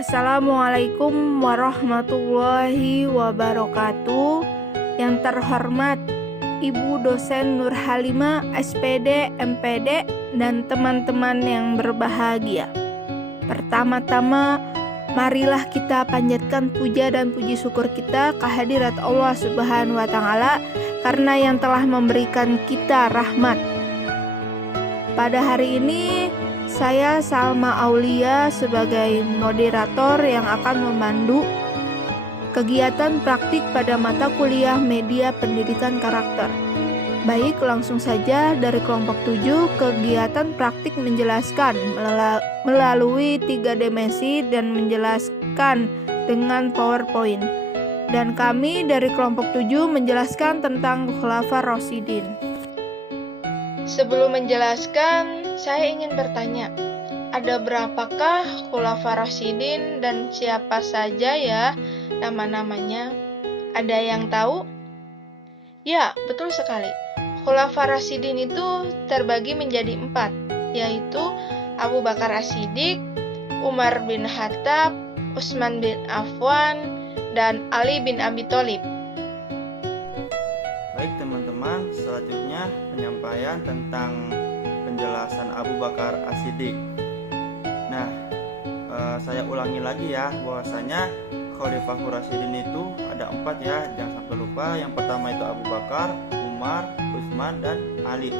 Assalamualaikum warahmatullahi wabarakatuh. Yang terhormat Ibu Dosen Nur Halimah, SPD, MPD, dan teman-teman yang berbahagia. Pertama-tama, marilah kita panjatkan puja dan puji syukur kita kehadirat Allah Subhanahu wa Ta'ala karena yang telah memberikan kita rahmat. Pada hari ini saya Salma Aulia sebagai moderator yang akan memandu kegiatan praktik pada mata kuliah Media Pendidikan Karakter. Baik, langsung saja dari kelompok 7, kegiatan praktik menjelaskan melalui 3 dimensi dan menjelaskan dengan PowerPoint. Dan kami dari kelompok 7 menjelaskan tentang Khulafaur Rasyidin. Sebelum menjelaskan, saya ingin bertanya, ada berapakah Khulafaur Rasyidin dan siapa saja ya nama-namanya? Ada yang tahu? Ya, betul sekali. Khulafaur Rasyidin itu terbagi menjadi 4, yaitu Abu Bakar As-Siddiq, Umar bin Khattab, Utsman bin Affan, dan Ali bin Abi Thalib. Baik teman-teman, selanjutnya penyampaian tentang penjelasan Abu Bakar As-Siddiq. Nah, saya ulangi lagi ya, bahwasanya Khulafaur Rasyidin itu ada 4 ya, jangan sampai lupa. Yang pertama itu Abu Bakar, Umar, Utsman, dan Ali.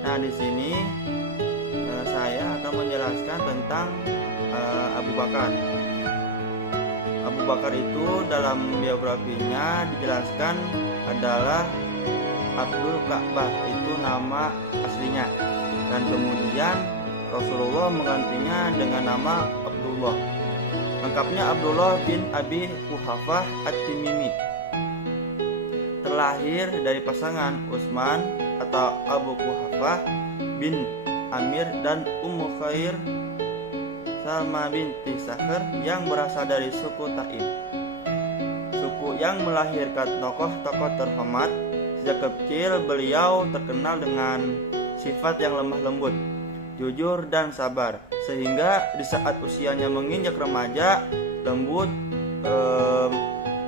Nah, di sini saya akan menjelaskan tentang Abu Bakar. Abu Bakar itu dalam biografinya dijelaskan adalah Abdul Ka'bah, itu nama aslinya, dan kemudian Rasulullah menggantinya dengan nama Abdullah. Lengkapnya Abdullah bin Abi Quhafah At-Timimi. Terlahir dari pasangan Utsman atau Abu Quhafah bin Amir dan Ummu Khair Salma binti Sakhr yang berasal dari suku Taim. Suku yang melahirkan tokoh-tokoh terhormat. Sejak kecil beliau terkenal dengan sifat yang lemah lembut, jujur dan sabar, sehingga di saat usianya menginjak remaja,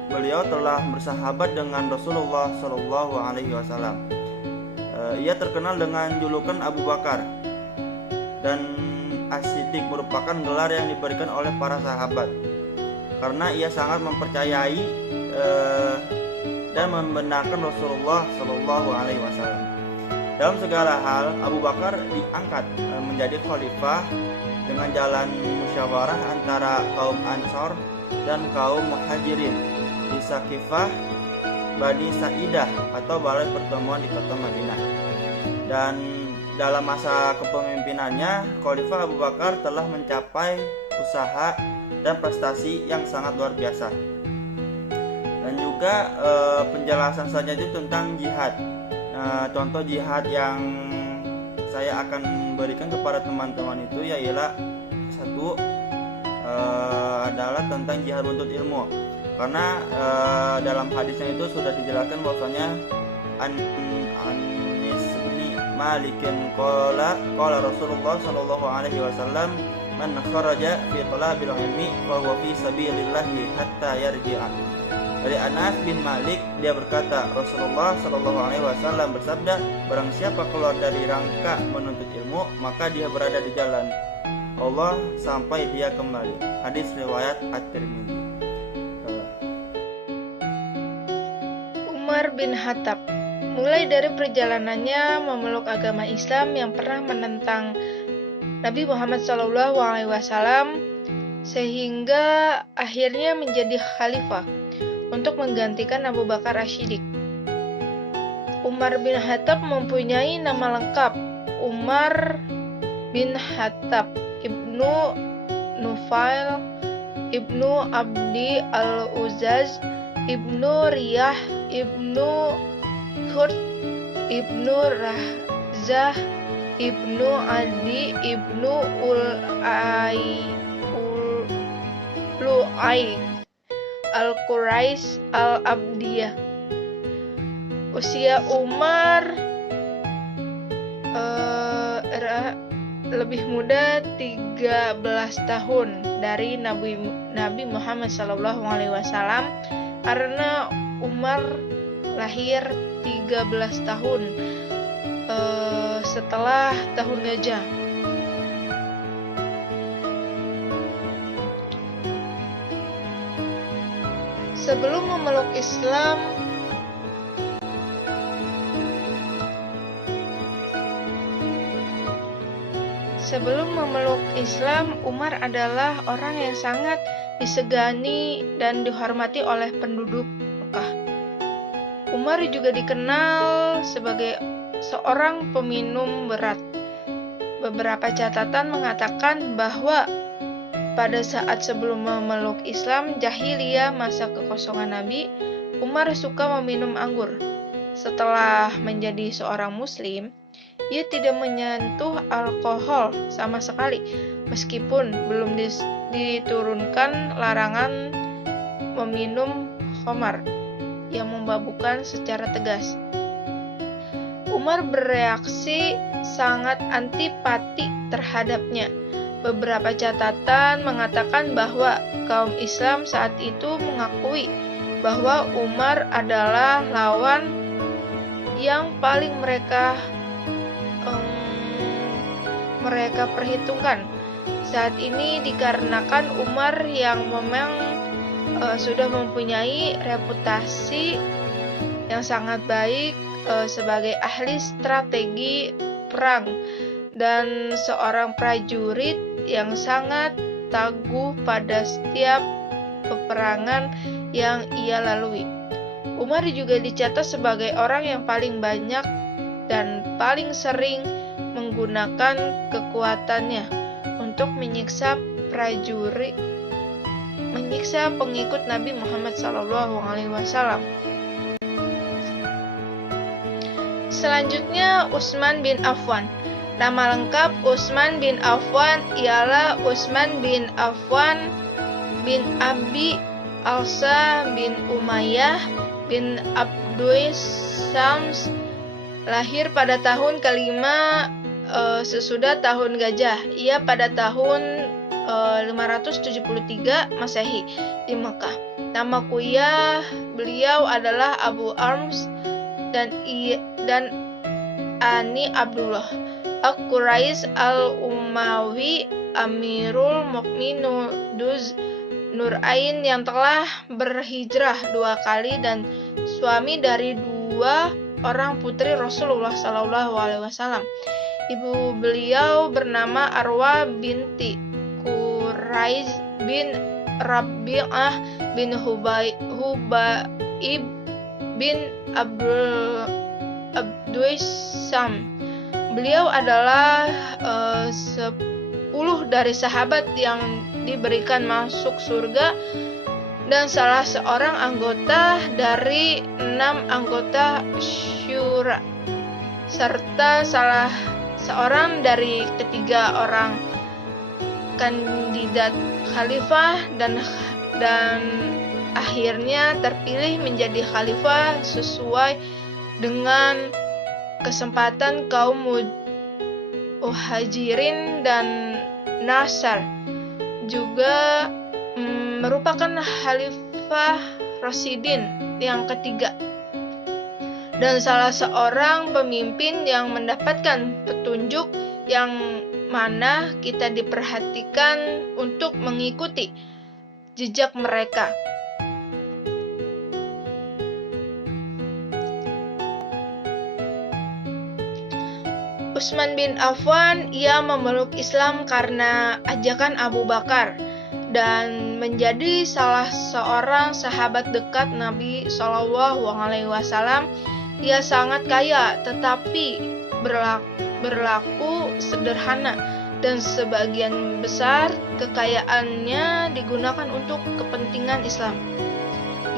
beliau telah bersahabat dengan Rasulullah Shallallahu Alaihi Wasallam. Ia terkenal dengan julukan Abu Bakar, dan As-Siddiq merupakan gelar yang diberikan oleh para sahabat karena ia sangat mempercayai dan membenarkan Rasulullah Shallallahu Alaihi Wasallam. Dalam segala hal, Abu Bakar diangkat menjadi khalifah dengan jalan musyawarah antara kaum Ansor dan kaum Muhajirin di Saqifah Bani Sa'idah atau balai pertemuan di kota Madinah. Dan dalam masa kepemimpinannya, Khalifah Abu Bakar telah mencapai usaha dan prestasi yang sangat luar biasa. Dan juga penjelasan saja itu tentang jihad. Contoh jihad yang saya akan berikan kepada teman-teman itu ialah satu adalah tentang jihad menuntut ilmu. Karena dalam hadisnya itu sudah dijelaskan bahwasanya Anis bin Malikin qala Rasulullah sallallahu alaihi wasallam man kharaja fi talabil ilmi fa huwa fi sabilillahi hatta yarji'a. Dari Anas bin Malik, dia berkata, Rasulullah Shallallahu Alaihi Wasallam bersabda, barang siapa keluar dari rangka menuntut ilmu, maka dia berada di jalan Allah sampai dia kembali. Hadis riwayat At-Tirmidzi. Umar bin Khattab mulai dari perjalanannya memeluk agama Islam yang pernah menentang Nabi Muhammad SAW sehingga akhirnya menjadi khalifah untuk menggantikan Abu Bakar As-Siddiq. Umar bin Khattab mempunyai nama lengkap Umar bin Khattab Ibnu Nufail Ibnu Abdi Al-Uzaz Ibnu Riyah Ibnu Khurt Ibnu Rahzah Ibnu Adi Ibnu Lu'ay Al-Quraisy Al-Abdiyah. Usia Umar lebih muda 13 tahun dari Nabi Muhammad SAW, karena Umar lahir 13 tahun setelah tahun gajah. Sebelum memeluk Islam, Umar adalah orang yang sangat disegani dan dihormati oleh penduduk Mekah. Umar juga dikenal sebagai seorang peminum berat. Beberapa catatan mengatakan bahwa pada saat sebelum memeluk Islam, jahiliyah, masa kekosongan Nabi, Umar suka meminum anggur. Setelah menjadi seorang muslim, ia tidak menyentuh alkohol sama sekali, meskipun belum diturunkan larangan meminum khamar yang memabukkan secara tegas. Umar bereaksi sangat antipati terhadapnya. Beberapa catatan mengatakan bahwa kaum Islam saat itu mengakui bahwa Umar adalah lawan yang paling mereka perhitungkan saat ini, dikarenakan Umar yang memang sudah mempunyai reputasi yang sangat baik sebagai ahli strategi perang dan seorang prajurit yang sangat tangguh pada setiap peperangan yang ia lalui. Umar juga dicatat sebagai orang yang paling banyak dan paling sering menggunakan kekuatannya untuk menyiksa pengikut Nabi Muhammad SAW. Selanjutnya, Utsman bin Affan. Nama lengkap Utsman bin Affan ialah Utsman bin Affan bin Abi Alsa bin Umayyah bin Abdus Syams, lahir pada tahun kelima sesudah tahun gajah. Ia pada tahun 573 Masehi di Mekah. Nama kunyah beliau adalah Abu Arms dan Ani Abdullah Al-Quraish Al-Umawi Amirul Mukminin Duz Nurain yang telah berhijrah 2 kali dan suami dari 2 orang putri Rasulullah SAW. Ibu beliau bernama Arwa binti Quraish bin Rabi'ah bin Hubaib bin Abdussam. Beliau adalah 10 dari sahabat yang diberikan masuk surga dan salah seorang anggota dari 6 anggota syura, serta salah seorang dari ketiga orang kandidat khalifah dan akhirnya terpilih menjadi khalifah sesuai dengan kesempatan kaum Muhajirin dan Nasr. Juga merupakan khalifah Rasyidin yang ketiga dan salah seorang pemimpin yang mendapatkan petunjuk yang mana kita diperhatikan untuk mengikuti jejak mereka. Utsman bin Affan, ia memeluk Islam karena ajakan Abu Bakar dan menjadi salah seorang sahabat dekat Nabi SAW. Ia sangat kaya tetapi berlaku sederhana dan sebagian besar kekayaannya digunakan untuk kepentingan Islam.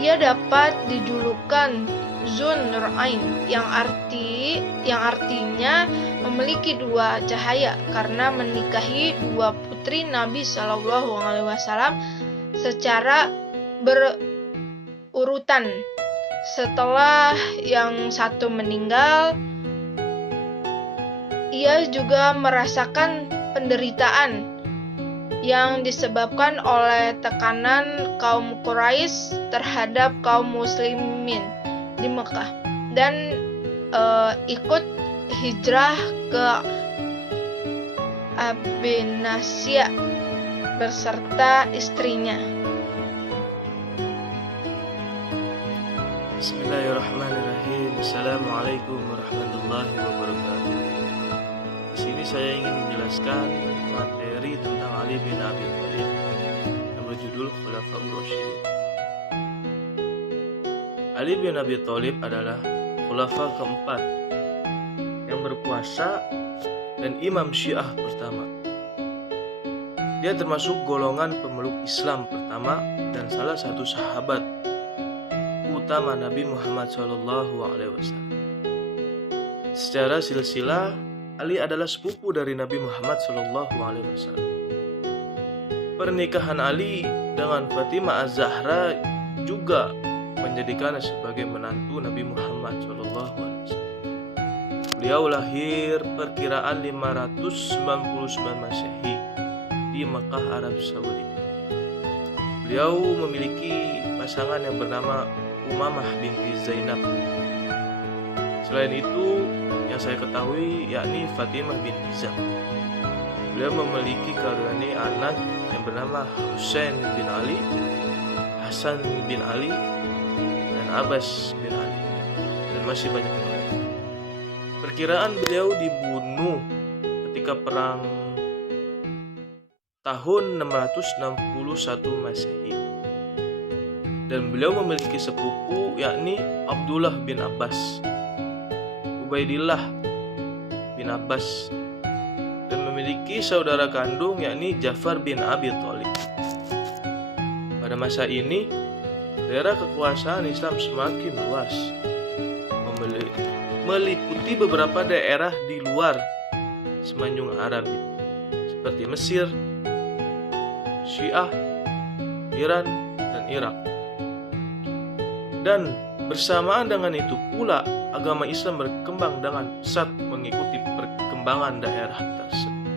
Ia dapat dijulukan Zun Nurain yang artinya memiliki 2 cahaya karena menikahi 2 putri Nabi SAW secara berurutan. Setelah yang satu meninggal, ia juga merasakan penderitaan yang disebabkan oleh tekanan kaum Quraisy terhadap kaum muslimin di Mekah, dan ikut hijrah ke Abenasya beserta istrinya. Bismillahirrahmanirrahim. Assalamualaikum warahmatullahi wabarakatuh. Di sini saya ingin menjelaskan materi tentang Ali bin Abi Thalib yang berjudul Khulafaur Rasyidin. Ali bin Abi Thalib adalah khulafa keempat yang berkuasa dan imam Syiah pertama. Dia termasuk golongan pemeluk Islam pertama dan salah satu sahabat utama Nabi Muhammad SAW. Secara silsilah, Ali adalah sepupu dari Nabi Muhammad SAW. Pernikahan Ali dengan Fatimah Az-Zahra juga menjadikannya sebagai menantu Nabi Muhammad SAW. Beliau lahir perkiraan 599 Masehi di Mekah, Arab Saudi. Beliau memiliki pasangan yang bernama Umamah binti Zainab. Selain itu, yang saya ketahui yakni Fatimah binti Zam. Beliau memiliki karuniai anak yang bernama Husain bin Ali, Hasan bin Ali, dan Abbas bin Ali, dan masih banyak yang lain. Perkiraan beliau dibunuh ketika perang tahun 661 Masehi. Dan beliau memiliki sepupu yakni Abdullah bin Abbas, Ubaidillah bin Abbas, dan memiliki saudara kandung yakni Ja'far bin Abi Thalib. Pada masa ini, daerah kekuasaan Islam semakin luas, meliputi beberapa daerah di luar Semenanjung Arab seperti Mesir, Syiah, Iran, dan Irak. Dan bersamaan dengan itu pula agama Islam berkembang dengan pesat mengikuti perkembangan daerah tersebut.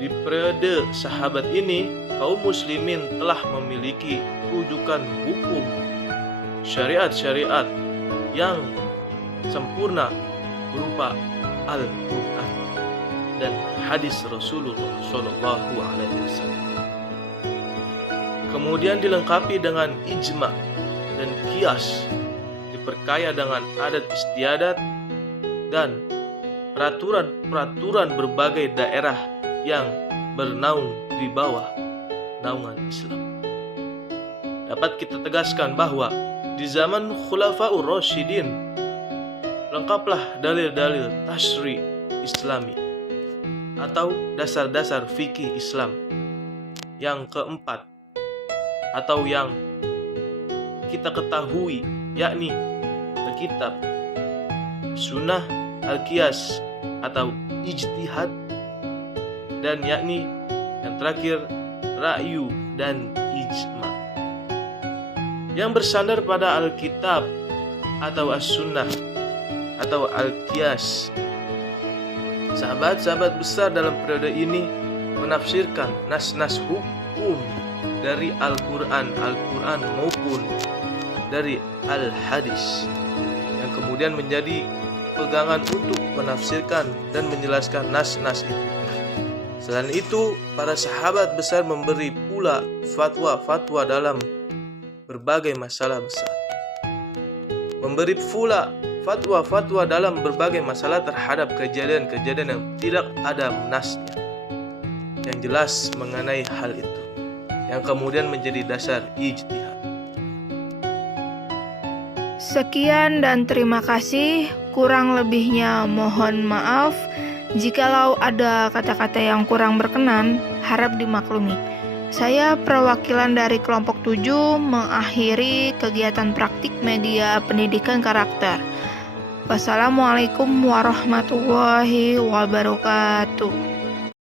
Di periode sahabat ini, kaum muslimin telah memiliki rujukan hukum syariat-syariat yang sempurna berupa Al-Quran dan hadis Rasulullah SAW. Kemudian dilengkapi dengan ijma' dan qiyas, diperkaya dengan adat istiadat dan peraturan berbagai daerah yang bernaung di bawah naungan Islam. Dapat kita tegaskan bahwa di zaman Khulafaur Rasyidin lengkaplah dalil-dalil tasyri' Islami atau dasar-dasar fikih Islam yang keempat atau yang kita ketahui, yakni Alkitab, Sunnah, Al-Qiyas atau Ijtihad, dan yakni yang terakhir Ra'yu dan Ijma, yang bersandar pada Alkitab atau As-Sunnah atau Al-Qiyas. Sahabat-sahabat besar dalam periode ini menafsirkan nas-nas hukum dari Al-Quran maupun dari Al-Hadis yang kemudian menjadi pegangan untuk menafsirkan dan menjelaskan nas-nas itu. Selain itu, para sahabat besar memberi pula fatwa-fatwa dalam berbagai masalah besar. Memberi pula fatwa-fatwa dalam berbagai masalah terhadap kejadian-kejadian yang tidak ada nasnya yang jelas mengenai hal itu, yang kemudian menjadi dasar ijtihad. Sekian dan terima kasih. Kurang lebihnya mohon maaf. Jikalau ada kata-kata yang kurang berkenan, harap dimaklumi. Saya perwakilan dari kelompok 7 mengakhiri kegiatan praktik media pendidikan karakter. Wassalamualaikum warahmatullahi wabarakatuh.